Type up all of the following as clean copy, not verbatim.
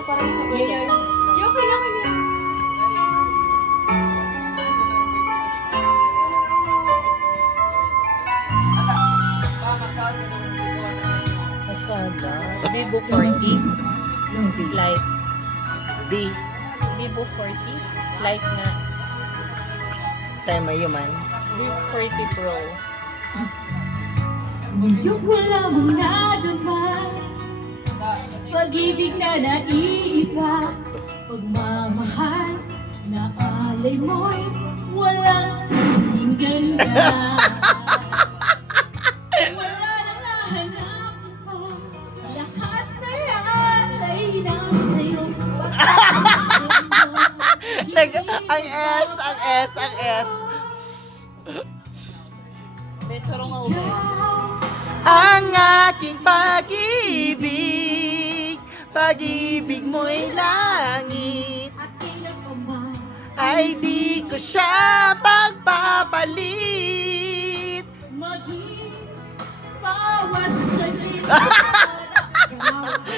parang sabay yan. Yung kailangan yan. Pasada. Vivo 40. Light. D. Vivo 40. Light nga. Sa'yo may man. Vivo 40 Pro. Ngayon wala mong nadama, pag-ibig na naiiba, pagmamahal na alay mo'y walang ganda. Wala nang nahanap pa, lahat na yan ay nasa'yo. Ang S, ang S, ang F. Besoro nga ulit. Ang aking pag-ibig, pag-ibig mo'y langit, At kailan pa man ay di ko siya pagpapalit. maging bawas sa gitna.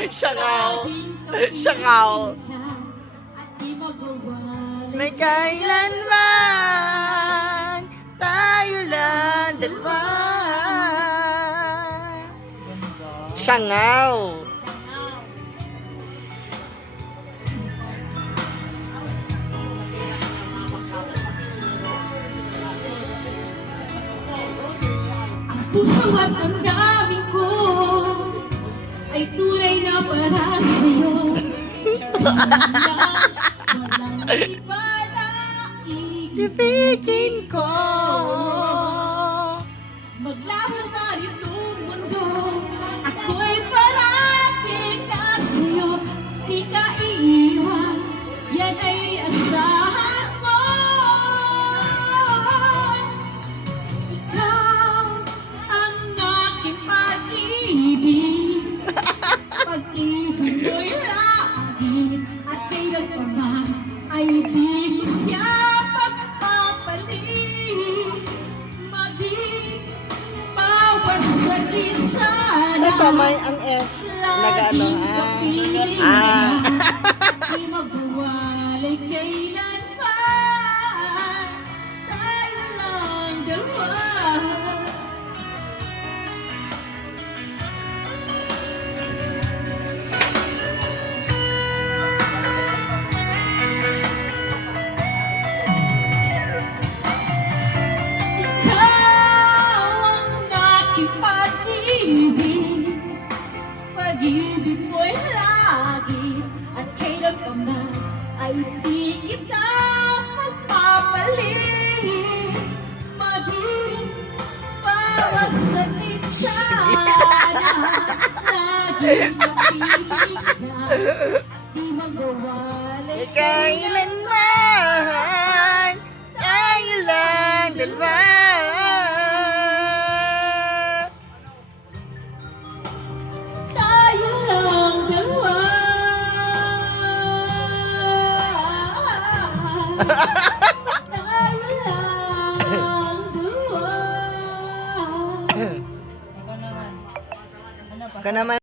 Siyakaw. Siyakaw. At di magwawalay May kailanman tayo lang dalawa. Siyangaw. puso at ang daming ko ay tunay na para sa'yo. Walang iba na Ibigin ko. maglaho man itong mundo, ako'y parating na sa'yo. Di ka iiwan, yan ay asahan mo. Ikaw ang aking pag-ibig, pag-ibig mo'y langit, at kailan pa man ay di ko siya pagpapalit. Maging bawas sa sana. Ito may ang S. Nag-ano Di magwawalay kailanman, tayo lang dalawa. Ikaw ang aking pag-ibig, pag-ibig mo'y lagi, at kailan pa man ay di kita magpapalit. Maging bawas sa sana, laging mapilig ka, di magwawalay Kailanman tayo lang dalawa. tayo lang dalawa. Tayo lang dalawa. Ikaw naman. Ano pa? Ka naman.